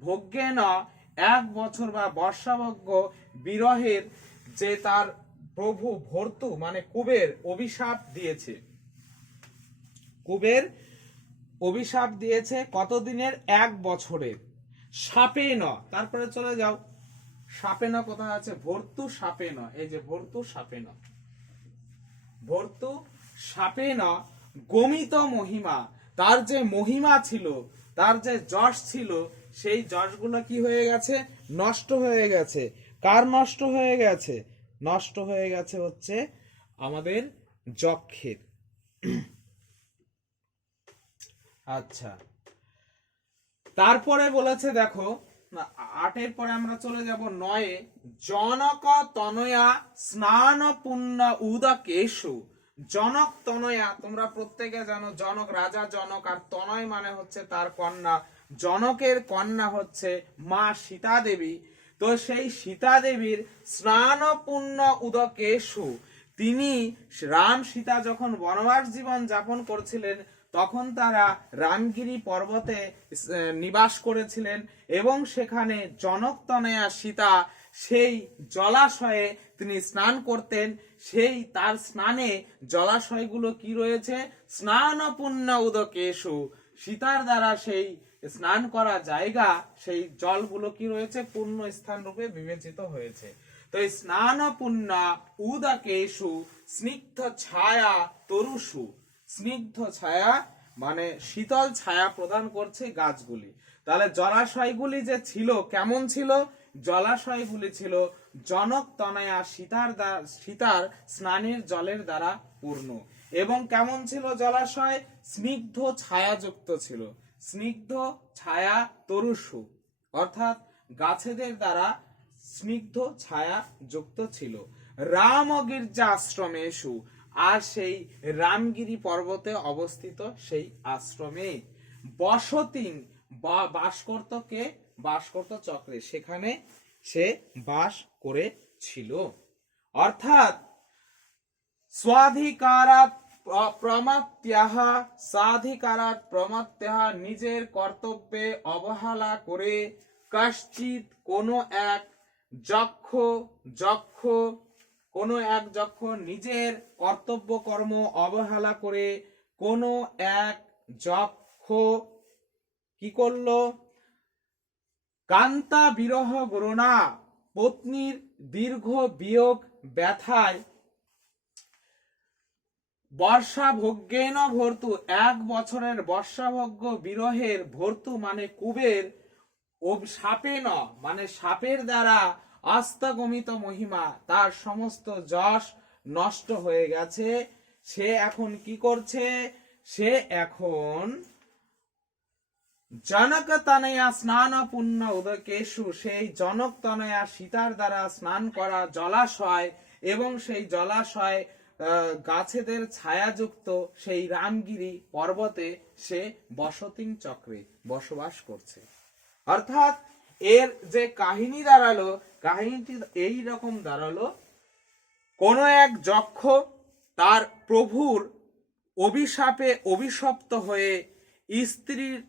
ভোগ্যেন 1 বছর বা বর্ষাভোগ্য বিরহের যে তার প্রভু ভর্তু মানে কুবের অভিশাপ দিয়েছে। কুবের অভিশাপ দিয়েছে কতদিনের, 1 বছরের। সাপেন, তারপরে চলে যাও। সাপেন কোথায় আছে, ভর্তু সাপেন। এই যে ভর্তু সাপেন, ভর্তু সাপেন গমিত মহিমা। তার যে মহিমা ছিল, তার যে যশ ছিল, সেই যশগুলো কি হয়ে গেছে, নষ্ট হয়ে গেছে। কার নষ্ট হয়ে গেছে, নষ্ট হয়ে গেছে হচ্ছে আমাদের যক্ষের। আচ্ছা, তারপরে বলেছে দেখো 8-এর পরে আমরা চলে যাব 9-এ। জনক তনয়া স্নান পুণ্য উদকেশু। জনক তনয়া, তোমরা প্রত্যেকে জানো জনক, রাজা জনক, আর তনয় মানে হচ্ছে তার কন্যা। জনকের কন্যা হচ্ছে মা সীতা দেবী। তো সেই সীতা দেবীর স্নান পুণ্য উদকেশু, তিনি রাম সীতা যখন বনবাস জীবন যাপন করছিলেন তখন তারা রামগিরি পর্বতে নিবাস করেছিলেন এবং সেখানে জনকতনয়া সীতা সেই জলাশয়ে তিনি স্নান করতেন। সেই তার স্নানে জলাশয়গুলো কি রয়েছে, স্নান পুণ্য উদকেশু, সীতার দ্বারা সেই স্নান করা জায়গা, সেই জলগুলো কি রয়েছে, পূর্ণ স্থান রূপে বিবেচিত হয়েছে। তো এই স্নান পুণ্য উদকেশু স্নিগ্ধ ছায়া তরুষু। স্নিগ্ধ ছায়া মানে শীতল ছায়া প্রদান করছে গাছগুলি। তাহলে জলাশয়গুলি যে ছিল, কেমন ছিল, জলাশয়গুলি ছিল জনক তনয়া সীতার স্নানের জলের দ্বারা পূর্ণ। এবং কেমন ছিল জলাশয়, স্নিগ্ধ ছায়াযুক্ত ছিল। স্নিগ্ধ ছায়া তরুষু, অর্থাৎ গাছেদের দ্বারা স্নিগ্ধ ছায়া যুক্ত ছিল। রাম গির্জা আশ্রমেশু, আর সেই রামগিরি পর্বতে অবস্থিত সেই আশ্রমে। বসতিং, বাস করত কে, বাস করত চক্রে, সেখানে সে বাস করে ছিল। অর্থাৎ স্বাধিকারাৎ প্রমাত্যাহ, সাধিকারাৎ প্রমাত্যাহ, নিজের কর্তব্যে অবহেলা করে কশ্চিৎ কোনো এক যক্ষ নিজের কর্তব্য কর্ম অবহেলা করে কোনো এক যক্ষ কি করলো, কান্তা বিরহ গ্রণা, পত্নীর দীর্ঘ বিয়োগ ব্যথায় বর্ষাভোগ্যেন ভর্তু, 1 বছরের বর্ষাভোগ্য বিরহের ভর্তু মানে কুবের, সাপেন মানে সাপের দ্বারা আস্তগমিত মহিমা, তার সমস্ত যশ নষ্ট হয়ে গেছে। সে এখন কি করছে, সে এখন জনক তনয়া স্নান পুণ্য উদকেশু, সেই জনক তনয়া সীতার দ্বারা স্নান করা জলাশয় এবং সেই জলাশয় গাছেদের ছায়াযুক্ত সেই রামগিরি পর্বতে সে বসতিং চক্রে বসবাস করছে। অর্থাৎ এর যে কাহিনী দাঁড়ালো, কাহিনীটি এই রকম দাঁড়ালো, কোন এক যক্ষ তার প্রভুর অভিশাপে অভিশপ্ত হয়ে স্ত্রীর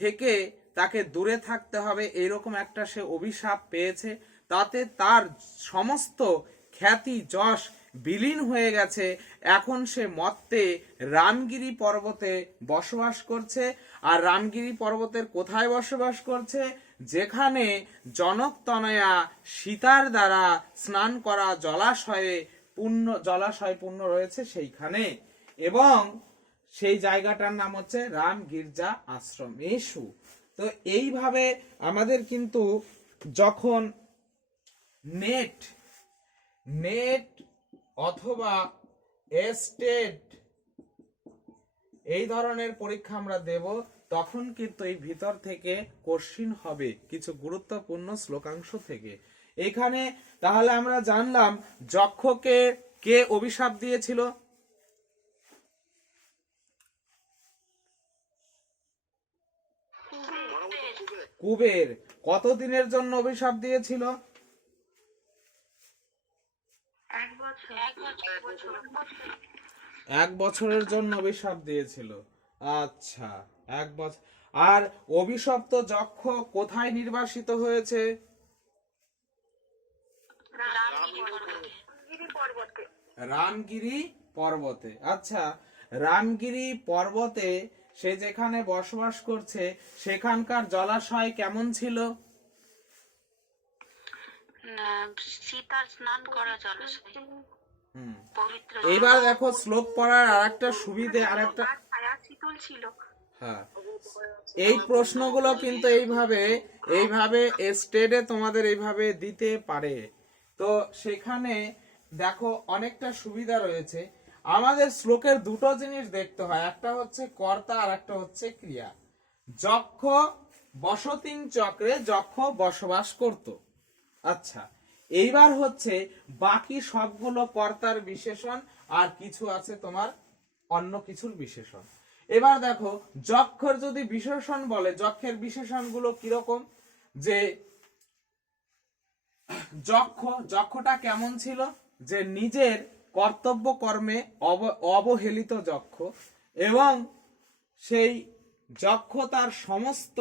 থেকে তাকে দূরে থাকতে হবে এরকম একটা সে অভিশাপ পেয়েছে, তাতে তার সমস্ত খ্যাতি যশ বিলীন হয়ে গেছে। এখন সে মত্তে রামগিরি পর্বতে বসবাস করছে। আর রামগিরি পর্বতের কোথায় বসবাস করছে, যেখানে জনকতনয়া সীতার দ্বারা স্নান করা জলাশয় পূর্ণ রয়েছে সেইখানে, এবং সেই জায়গাটার নাম হচ্ছে রাম গির্জা আশ্রম এসু। তো এইভাবে আমাদের কিন্তু যখন নেট অথবা এস্টেট এই ধরনের পরীক্ষা আমরা দেব, তখন কিন্তু এই ভিতর থেকে কোশ্চিন হবে কিছু গুরুত্বপূর্ণ শ্লোকাংশ থেকে। এখানে তাহলে আমরা জানলাম যক্ষকে কে অভিশাপ দিয়েছিল, কুবের। কতদিনের জন্য অভিশাপ দিয়েছিল, 1 বছরের জন্য অভিশাপ দিয়েছিল। আচ্ছা, 1 বছর। আর অভিশপ্ত যক্ষ কোথায় নির্বাসিত হয়েছে, রামগিরি পর্বতে। আচ্ছা, রামগিরি পর্বতে সে যেখানে বসবাস করছে সেখানকার জলাশয় কেমন ছিল, সীতার স্নান করা জলাশয়। এইবার দেখো শ্লোক পড়ার আরেকটা সুবিধে, আরেকটা ছিল। হ্যাঁ, এই প্রশ্নগুলো কিন্তু এইভাবে স্টেডে তোমাদের এইভাবে দিতে পারে। তো সেখানে দেখো অনেকটা সুবিধা রয়েছে। আমাদের শ্লোকের দুটো জিনিস দেখতে হয়, একটা হচ্ছে কর্তা আর একটা হচ্ছে ক্রিয়া। যক্ষ বসতিং চক্রে যক্ষ বসবাস করত। আচ্ছা, এইবার হচ্ছে বাকি সবগুলো কর্তার বিশেষণ আর কিছু আছে তোমার অন্য কিছুর বিশেষণ। এবার দেখো যক্ষর যদি বিশেষণ বলে, যক্ষের বিশেষণগুলো কিরকম, যে যক্ষটা কেমন ছিল, যে নিজের কর্তব্য কর্মে অবহেলিত যক্ষ, এবং সেই যক্ষ তার সমস্ত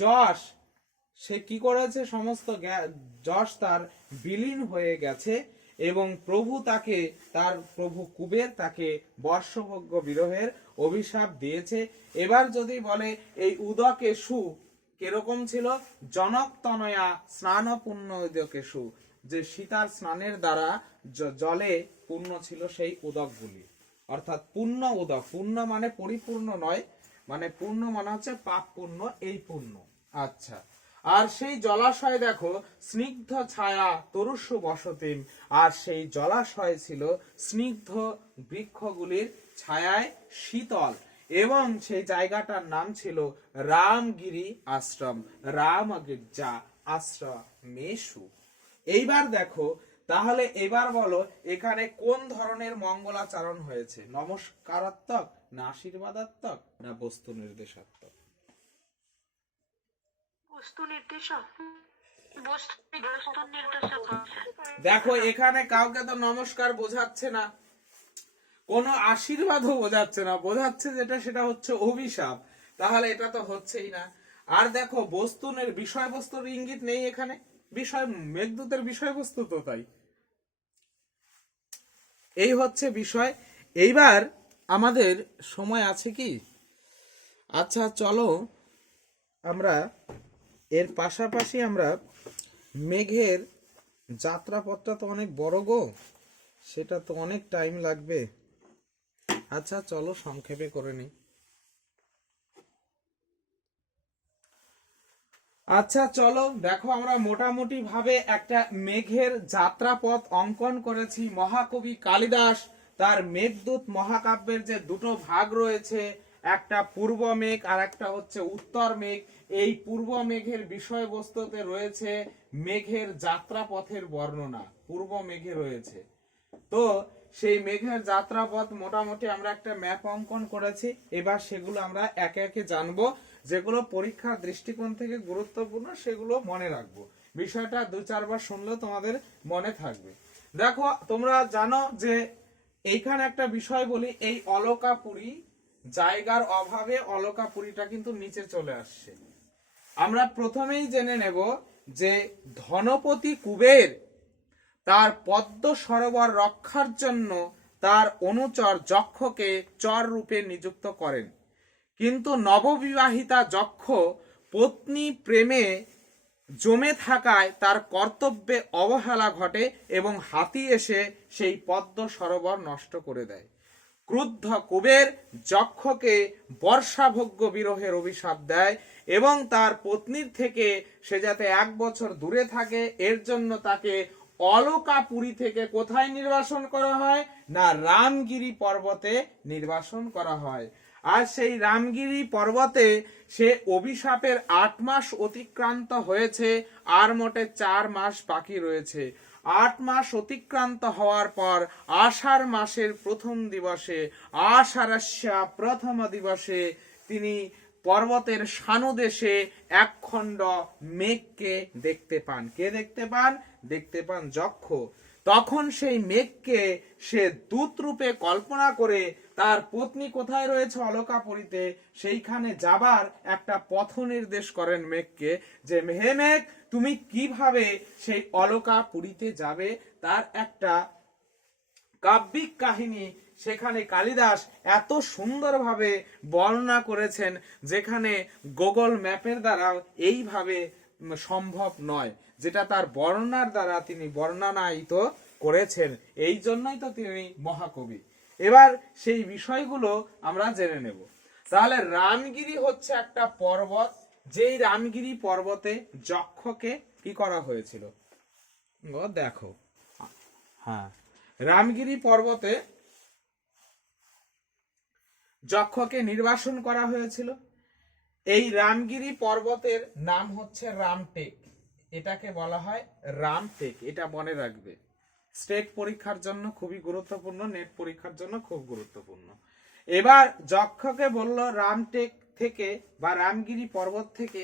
যশ সে কি করেছে, সমস্ত যশ তার বিলীন হয়ে গেছে, এবং তার প্রভু কুবের তাকে বর্ষভোগ্য বিরহের অভিশাপ দিয়েছে। এবার যদি বলে এই উদকেশু কিরকম ছিল, জনক তনয়া স্নান পুণ্য উদকেশু, যে সীতার স্নানের দ্বারা জলে পূর্ণ ছিল সেই উদকগুলি। অর্থাৎ পূর্ণ উদক, পূর্ণ মানে পরিপূর্ণ নয়, মানে পূর্ণ মানে হচ্ছে পাপ পূর্ণ, এই পূর্ণ। আচ্ছা, আর সেই জলাশয় দেখো স্নিগ্ধ ছায়া তরুষু বসতিম, আর সেই জলাশয় ছিল স্নিগ্ধ বৃক্ষগুলির ছায়ায় শীতল, এবং সেই জায়গাটার নাম ছিল রামগিরি আশ্রম, রাম গির্জা আশ্রমেশু। এইবার দেখো তাহলে এবার বলো এখানে কোন ধরনের মঙ্গলাচরণ হয়েছে, নমস্কারাত্মক না আশীর্বাদাত্মক না বস্তু নির্দেশাত্মক? বস্তু নির্দেশক। বস্তু নির্দেশক হচ্ছে। দেখো এখানে কাউকে তো নমস্কার বোঝাচ্ছে না, কোনো আশীর্বাদও বোঝাচ্ছে না, বোঝাচ্ছে যেটা সেটা হচ্ছে অভিশাপ। তাহলে এটা তো হচ্ছেই না। আর দেখো বস্তুনের বিষয়বস্তুর ইঙ্গিত নেই এখানে, বিষয় মেঘদূতের বিষয়বস্তু তো তাই। এই হচ্ছে বিষয়। এইবার আমাদের সময় আছে কি? আচ্ছা চলো আমরা এর পাশাপাশি আমরা মেঘের যাত্রাপথটা তো অনেক বড় গো, সেটা তো অনেক টাইম লাগবে। আচ্ছা চলো সংক্ষেপে করে নিই। আচ্ছা চলো দেখো আমরা মোটামুটি ভাবে একটা মেঘের যাত্রাপথ অঙ্কন করেছি। মহাকবি কালিদাস তার মেঘদূত মহাকাব্যের যে দুটো ভাগ রয়েছে, একটা পূর্ব মেঘ আর একটা হচ্ছে উত্তর মেঘ। এই পূর্ব মেঘের বিষয়বস্তুতে রয়েছে মেঘের যাত্রাপথের বর্ণনা, পূর্ব মেঘে রয়েছে। তো সেই মেঘের যাত্রাপথ মোটামুটি আমরা একটা ম্যাপ অঙ্কন করেছি। এবার সেগুলো আমরা একে একে জানবো, যেগুলো পরীক্ষার দৃষ্টিকোণ থেকে গুরুত্বপূর্ণ সেগুলো মনে রাখবো। বিষয়টা 2-4 বার শুনলেও তোমাদের মনে থাকবে। দেখো তোমরা জানো যে এইখানে একটা বিষয় বলি, এই অলকাপুরী জায়গার অভাবে অলকাপুরীটা কিন্তু নিচে চলে আসছে। আমরা প্রথমেই জেনে নেব যে ধনপতি কুবের তার পদ্ম সরোবর রক্ষার জন্য তার অনুচর যক্ষকে চর রূপে নিযুক্ত করেন। কিন্তু নববিবাহিতা যক্ষ পত্নী প্রেমে জমে থাকায় তার কর্তব্যে অবহেলা ঘটে এবং হাতি এসে সেই পদ্ম সরোবর নষ্ট করে দেয়। ক্রুদ্ধ কুবের যক্ষকে বর্ষাভোগ্য বিরহের অভিশাপ দেয় এবং তার পত্নীর থেকে সে যাতে 1 বছর দূরে থাকে এর জন্য তাকে অলকাপুরী থেকে কোথায় নির্বাসন করা হয় না, রামগিরি পর্বতে নির্বাসন করা হয়। আর সেই রামগিরি পর্বতে সে অভিশাপের 8 মাস অতিক্রান্ত হয়েছে, আর মোটে 4 মাস বাকি রয়েছে। 8 মাস অতিক্রান্ত হওয়ার পর আষাঢ় মাসের প্রথম দিবসে, আষাঢ়স্যা প্রথম দিবসে, তিনি পর্বতের সানুদেশে একখণ্ড মেঘকে দেখতে পান। কে দেখতে পান? দেখতে পান যক্ষ। তখন সেই মেঘকে সে দূত রূপে কল্পনা করে তার পত্নী কোথায় রয়েছে অলকাপুরীতে সেইখানে যাবার একটা পথ নির্দেশ করেন মেঘকে, যে হে মেঘ তুমি কিভাবে সেই অলকাপুরীতে যাবে তার একটা কাব্যিক কাহিনী সেখানে কালিদাস এত সুন্দরভাবে বর্ণনা করেছেন, যেখানে গুগল ম্যাপের দ্বারা এইভাবে সম্ভব নয়, যেটা তার বর্ণনার দ্বারা তিনি বর্ণনায়িত করেছেন। এই জন্যই তো তিনি মহাকবি। এবার সেই বিষয়গুলো আমরা জেনে নেব। তাহলে রামগিরি হচ্ছে একটা পর্বত, যেই রামগিরি পর্বতে যক্ষকে কি করা হয়েছিল দেখো। হ্যাঁ, রামগিরি পর্বতে যক্ষকে নির্বাসন করা হয়েছিল। এই রামগিরি পর্বতের নাম হচ্ছে রামটেক। এটাকে বলা হয় রামটেক, এটা মনে রাখবে। স্টেট পরীক্ষার জন্য খুবই গুরুত্বপূর্ণ, নেট পরীক্ষার জন্য খুব গুরুত্বপূর্ণ। এবার যক্ষকে বলল রামটেক থেকে বা রামগিরি পর্বত থেকে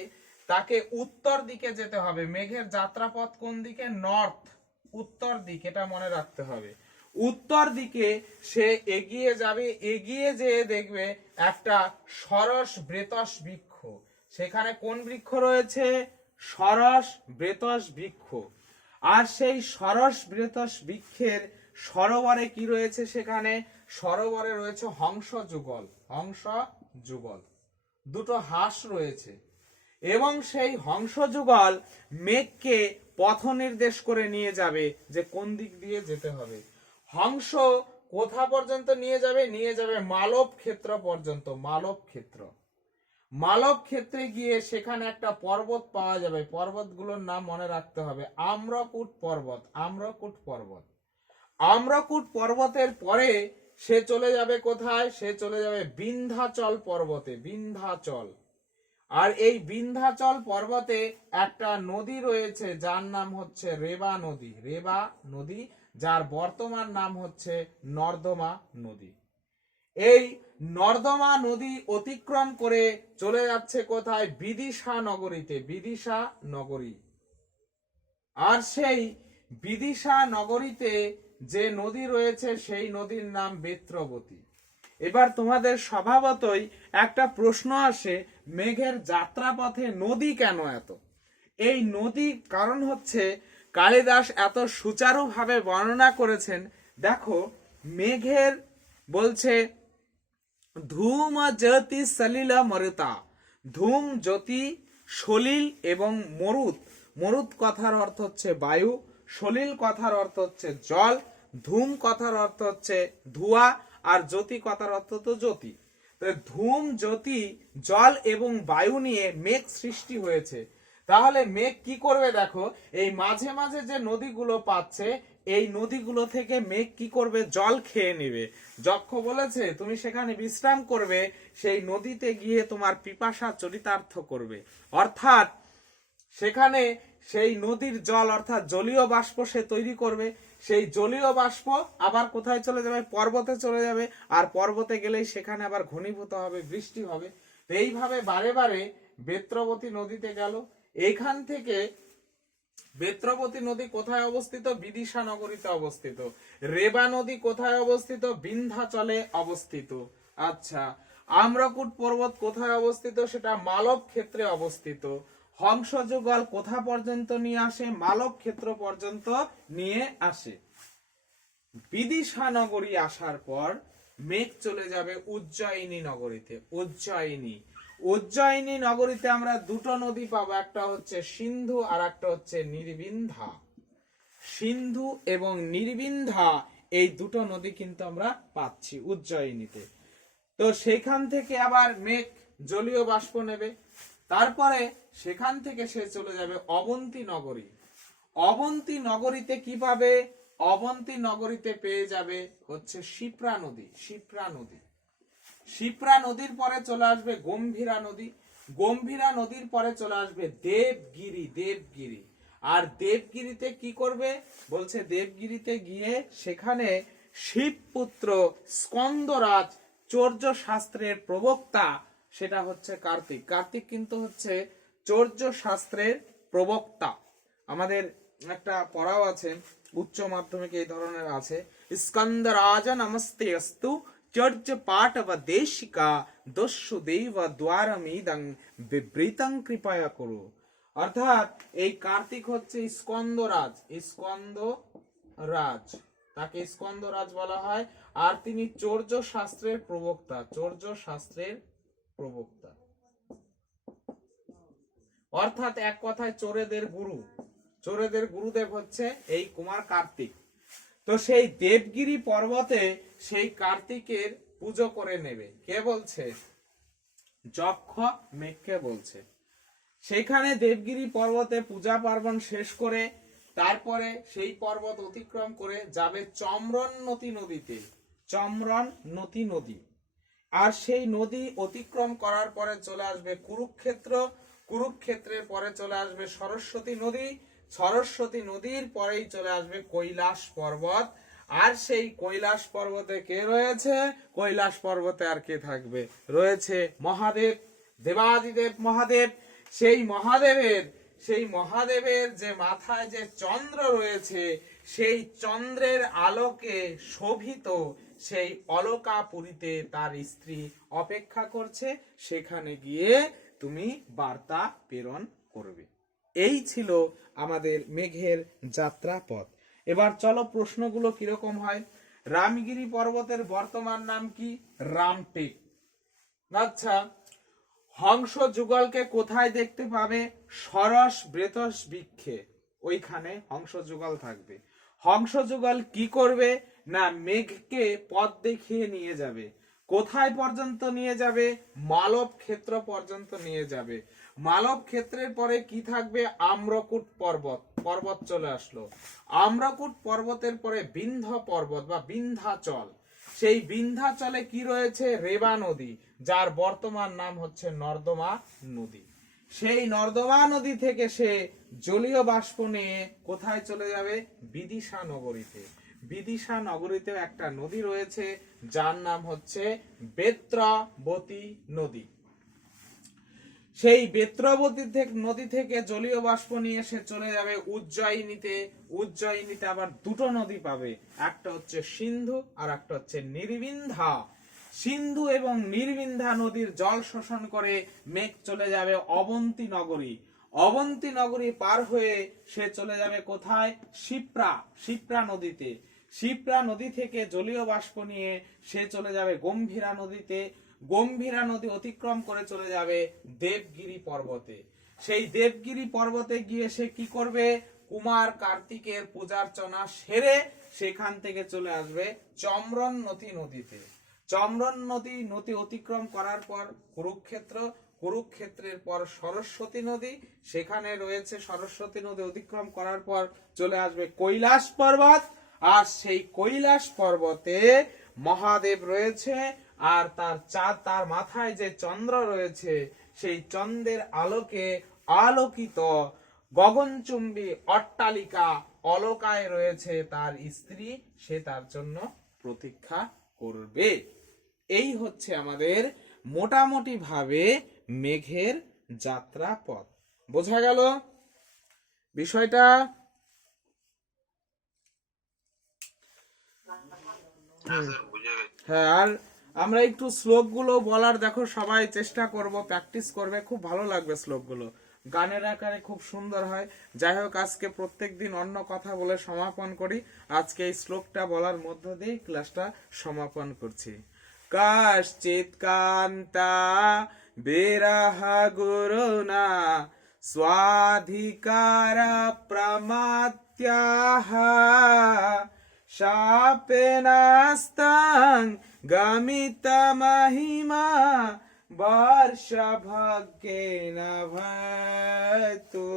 তাকে উত্তর দিকে যেতে হবে। মেঘের যাত্রাপথ কোন দিকে? নর্থ, উত্তর দিক, এটা মনে রাখতে হবে। উত্তর দিকে সে এগিয়ে যাবে, এগিয়ে যেয়ে দেখবে একটা সরস ব্রেতস বৃক্ষ। সেখানে কোন বৃক্ষ রয়েছে? সরস ব্রেতস বৃক্ষ। আর সেই সরস ব্রেতস বৃক্ষের সরোবরে কি রয়েছে? সেখানে সরোবরে রয়েছে হংস যুগল, হংস যুগল, দুটো হাঁস রয়েছে। এবং সেই হংস যুগল মেঘকে পথ নির্দেশ করে নিয়ে যাবে যে কোন দিক দিয়ে যেতে হবে। হংস কোথা পর্যন্ত নিয়ে যাবে? নিয়ে যাবে মালব ক্ষেত্র পর্যন্ত। মালব ক্ষেত্র, মালব ক্ষেত্রে গিয়ে সেখানে একটা পর্বত পাওয়া যাবে। পর্বতগুলোর নাম মনে রাখতে হবে। আম্রকূট পর্বত, আম্রকূট পর্বত। আম্রকূট পর্বতের পরে সে চলে যাবে কোথায়? সে চলে যাবে বিন্ধ্যাচল পর্বতে, বিন্ধ্যাচল। আর এই বিন্ধ্যাচল পর্বতে একটা নদী রয়েছে যার নাম হচ্ছে রেবা নদী, রেবা নদী, যার বর্তমান নাম হচ্ছে নর্দমা নদী। এই নর্দমা নদী অতিক্রম করে চলে যাচ্ছে কোথায়? বিদিশা নগরীতে, বিদিশা নগরী। আর সেই বিদিশা নগরীতে যে নদী রয়েছে সেই নদীর নাম বেত্রবতী। এবার তোমাদের স্বভাবতই একটা প্রশ্ন আসে, মেঘের যাত্রাপথে নদী কেন এত? এই নদী কারণ হচ্ছে কালিদাস এত সুচারুভাবে বর্ণনা করেছেন। দেখো, মেঘের বলছে ধূম জ্যোতি সলিল মরুতা। ধূম, জ্যোতি, সলিল এবং মরুত। মরুত কথার অর্থ হচ্ছে বায়ু, সলিল কথার অর্থ হচ্ছে জল, ধূম কথার অর্থ হচ্ছে ধোঁয়া, আর জ্যোতি কথার অর্থ তো জ্যোতি। তো ধূম, জ্যোতি, জল এবং বায়ু নিয়ে মেঘ সৃষ্টি হয়েছে। তাহলে মেঘ কি করবে? দেখো, এই মাঝে মাঝে যে নদীগুলো পাচ্ছে, এই নদীগুলো থেকে মেঘ কি করবে? জল খেয়ে নেবে। যক্ষ বলেছে তুমি সেখানে বিশ্রাম করবে, সেই নদীতে গিয়ে তোমার পিপাসা চরিতার্থ করবে। অর্থাৎ সেখানে সেই নদীর জল অর্থাৎ জলীয় বাষ্প সে তৈরি করবে। সেই জলীয় বাষ্প আবার কোথায় চলে যাবে? পর্বতে চলে যাবে। আর পর্বতে গেলেই সেখানে আবার ঘনীভূত হবে, বৃষ্টি হবে। এইভাবে বারে বারে বেত্রবতী নদীতে গেল। এইখান থেকে বেত্রবতী নদী কোথায় অবস্থিত? বিদিশা নগরীতে অবস্থিত। রেবা নদী কোথায় অবস্থিত? বিন্ধ্যাচলে অবস্থিত। আচ্ছা, আম্রকুট পর্বত কোথায় অবস্থিত? সেটা মালব ক্ষেত্রে অবস্থিত। হংসযুগল কোথা পর্যন্ত নিয়ে আসে? মালব ক্ষেত্র পর্যন্ত নিয়ে আসে। বিদিশা নগরী আসার পর মেঘ চলে যাবে উজ্জয়িনী নগরীতে। উজ্জয়িনী নগরীতে আমরা দুটো নদী পাবো, একটা হচ্ছে সিন্ধু আর একটা হচ্ছে নির্বিন্ধা। সিন্ধু এবং নির্বিন্ধা এই দুটো নদী কিন্তু আমরা পাচ্ছি উজ্জয়িনীতে। তো সেখান থেকে আবার মেঘ জলীয় বাষ্প নেবে। তারপরে সেখান থেকে সে চলে যাবে অবন্তী নগরী। অবন্তী নগরীতে কি পাবে? অবন্তী নগরীতে পেয়ে যাবে হচ্ছে শিপ্রা নদী। শিপ্রা নদীর পরে চলে আসবে গম্ভীরা নদী। গম্ভীরা নদীর পরে চলে আসবে দেবগিরি। আর দেবগিরিতে কি করবে? বলছে দেবগিরিতে গিয়ে সেখানে শিবপুত্র স্কন্দরাজ চৌর্য শাস্ত্রের প্রবক্তা, সেটা হচ্ছে কার্তিক কিন্তু হচ্ছে চৌর্য শাস্ত্রের প্রবক্তা। আমাদের একটা পড়াও আছে উচ্চ মাধ্যমিকে, এই ধরনের আছে, স্কন্দরাজ নমস্তে অস্তু চর্য পাটবদেশিকা দস্যু দেব দ্বারমিদং বিবৃতং কৃপয়া করু। অর্থাৎ এই কার্তিক হচ্ছে স্কন্দরাজ, তাকে স্কন্দরাজ বলা হয়। আর তিনি চৌর্য শাস্ত্রের প্রবক্তা। অর্থাৎ এক কথায় চোরেদের গুরুদেব হচ্ছে এই কুমার কার্তিক। তো সেই দেবগিরি পর্বতে সেই কার্তিকের পুজো করে নেবে। কে বলছে? যক্ষ মেঘকে বলছে। সেখানে দেবগিরি পর্বতে পূজা পার্বণ শেষ করে তারপরে সেই পর্বত অতিক্রম করে যাবে চম্রণনতি নদী। আর সেই নদী অতিক্রম করার পরে চলে আসবে কুরুক্ষেত্রের পরে চলে আসবে সরস্বতী নদীর পরেই চলে আসবে কৈলাস পর্বত। আর সেই কৈলাস পর্বতে কে রয়েছে? কৈলাস পর্বতে আর কে থাকবে? রয়েছে মহাদেব, দেবাদিদেব মহাদেব। সেই মহাদেবের যে মাথায় যে চন্দ্র রয়েছে, সেই চন্দ্রের আলোকে শোভিত সেই অলকাপুরীতে তার স্ত্রী অপেক্ষা করছে। সেখানে গিয়ে তুমি বার্তা প্রেরণ করবে। এই ছিল আমাদের মেঘের যাত্রা পথ। এবার চলো প্রশ্নগুলো কিরকম হয়। রামগিরি পর্বতের বর্তমান নাম কি? রামটেক। আচ্ছা, হংস যুগলকে কোথায় দেখতে পাবে? সরস ব্রেতস বৃক্ষে, ওইখানে হংস যুগল থাকবে। হংস যুগল কি করবে? না মেঘকে পথ দেখিয়ে নিয়ে যাবে। কোথায় পর্যন্ত নিয়ে যাবে? মালব ক্ষেত্র পর্যন্ত নিয়ে যাবে। মালব ক্ষেত্রের পরে কি থাকবে? আম্রকুট পর্বত চলে আসলো। আম্রকুট পর্বতের পরে বিন্ধ্য পর্বত বা বিন্ধ্যাচল। সেই বিন্ধ্যাচলে কি রয়েছে? রেবা নদী, যার বর্তমান নাম হচ্ছে নর্দমা নদী। সেই নর্দমা নদী থেকে সে জলীয় বাষ্প নিয়ে কোথায় চলে যাবে? বিদিশা নগরীতে। বিদিশা নগরীতেও একটা নদী রয়েছে যার নাম হচ্ছে বেত্রবতী নদী। সেই বেত্রবতী নদী থেকে জলীয় বাষ্প নিয়ে সে চলে যাবে উজ্জয়িনীতে। উজ্জয়িনীতে আবার দুটো নদী পাবে, একটা হচ্ছে সিন্ধু আর একটা হচ্ছে নির্বিন্ধা। সিন্ধু এবং নির্বিন্ধা নদীর জল শোষণ করে মেঘ চলে যাবে অবন্তী নগরী। অবন্তী নগরী পার হয়ে সে চলে যাবে কোথায়? শিপ্রা নদীতে। শিপ্রা নদী থেকে জলীয় বাষ্প নিয়ে সে চলে যাবে গম্ভীরা নদীতে। গম্ভীরা নদী অতিক্রম করে চলে যাবে দেবগিরি পর্বতে। সেই দেবগিরি পর্বতে গিয়ে সে কি করবে? কুমার কার্তিকের পূজার্চনা সেরে সেখান থেকে চলে আসবে চম্রন নদীতে। চম্রন নদী অতিক্রম করার পর কুরুক্ষেত্রের পর সরস্বতী নদী, সেখানে রয়েছে সরস্বতী নদী অতিক্রম করার পর চলে আসবে কৈলাস পর্বত। আর সেই কৈলাস পর্বতে মহাদেব রয়েছে, আর তার মাথায় যে চন্দ্র রয়েছে, সেই চন্দ্রের আলোকে আলোকিত গগনচুম্বী অট্টালিকা অলকায় রয়েছে তার স্ত্রী, সে তার জন্য প্রতীক্ষা করবে। এই হচ্ছে আমাদের মোটামুটি ভাবে মেঘের যাত্রা পথ। বোঝা গেল বিষয়টা? হ্যাঁ, আর আমরা একটু শ্লোক গুলো বলার দেখো সবাই চেষ্টা করব, প্র্যাকটিস করবে, খুব ভালো লাগবে শ্লোক গুলো, গানের আকারে খুব সুন্দর হয়। যাই হোক, আজকে প্রত্যেকদিন অন্য কথা বলে সমাপন করি, আজকে এই শ্লোকটা বলার মধ্য দিয়ে ক্লাসটা সমাপন করছি। কাশ্চিৎ কান্তা বিরহ গুরুনা স্বাধিকারা প্রমাত্যাহ শাপেনাস্তাং গমিত মহিমা বর্ষভাগ্যেন ভয়তু।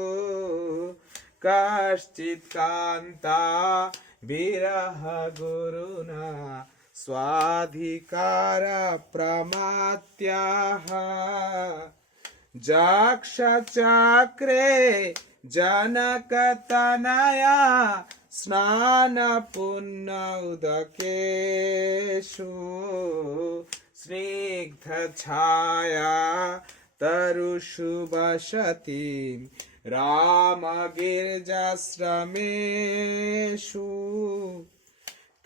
কশ্চিৎ কান্তা বিরহ গুরুনা স্বাধিকার প্রমাত্যাহ যক্ষ চক্রে জনকতনয়া স্নান পুণ্য উদকেষু স্নিগ্ধ ছায়া তরুষু বসতি রাম গির্জাশ্রমেষু।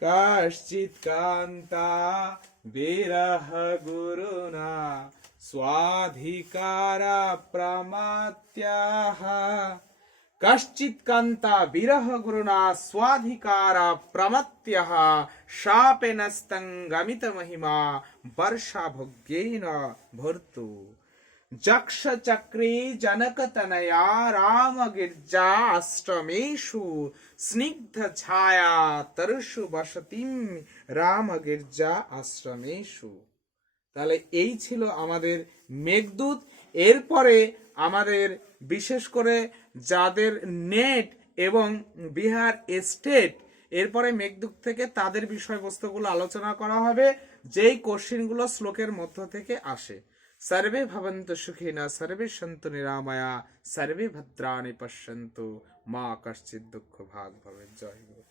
কশ্চিৎ কান্তা বিরহ গুরুনা স্বাধিকার প্রমাত্যাহ কশ্চিৎ কান্তা বিরহ গুরুনা স্বাধিকার প্রমাত্যাহ শাপেনস্তং গমিত মহিমা বর্ষাভোগ্যেন ভর্তু। যক্ষ চক্রে জনকতনয়া রাম গির্জা আশ্রমেষু স্নিগ্ধ ছায়া তরুষু বসতিম রাম গির্জা আশ্রমেষু। তাহলে এই ছিল আমাদের মেঘদূত। এরপরে আমাদের বিশেষ করে যাদের নেট এবং বিহার স্টেট, এরপরে মেঘদূত থেকে তাদের বিষয়বস্তুগুলো আলোচনা করা হবে, যেই কোশ্চেনগুলো শ্লোকের মধ্য থেকে আসে। सर्वे भवन्तु सुखिनः सर्वे सन्तु निरामया सर्वे भद्राणि पश्यन्तु मा कश्चित् दुःख भाग् भवेत्। जय गुरु।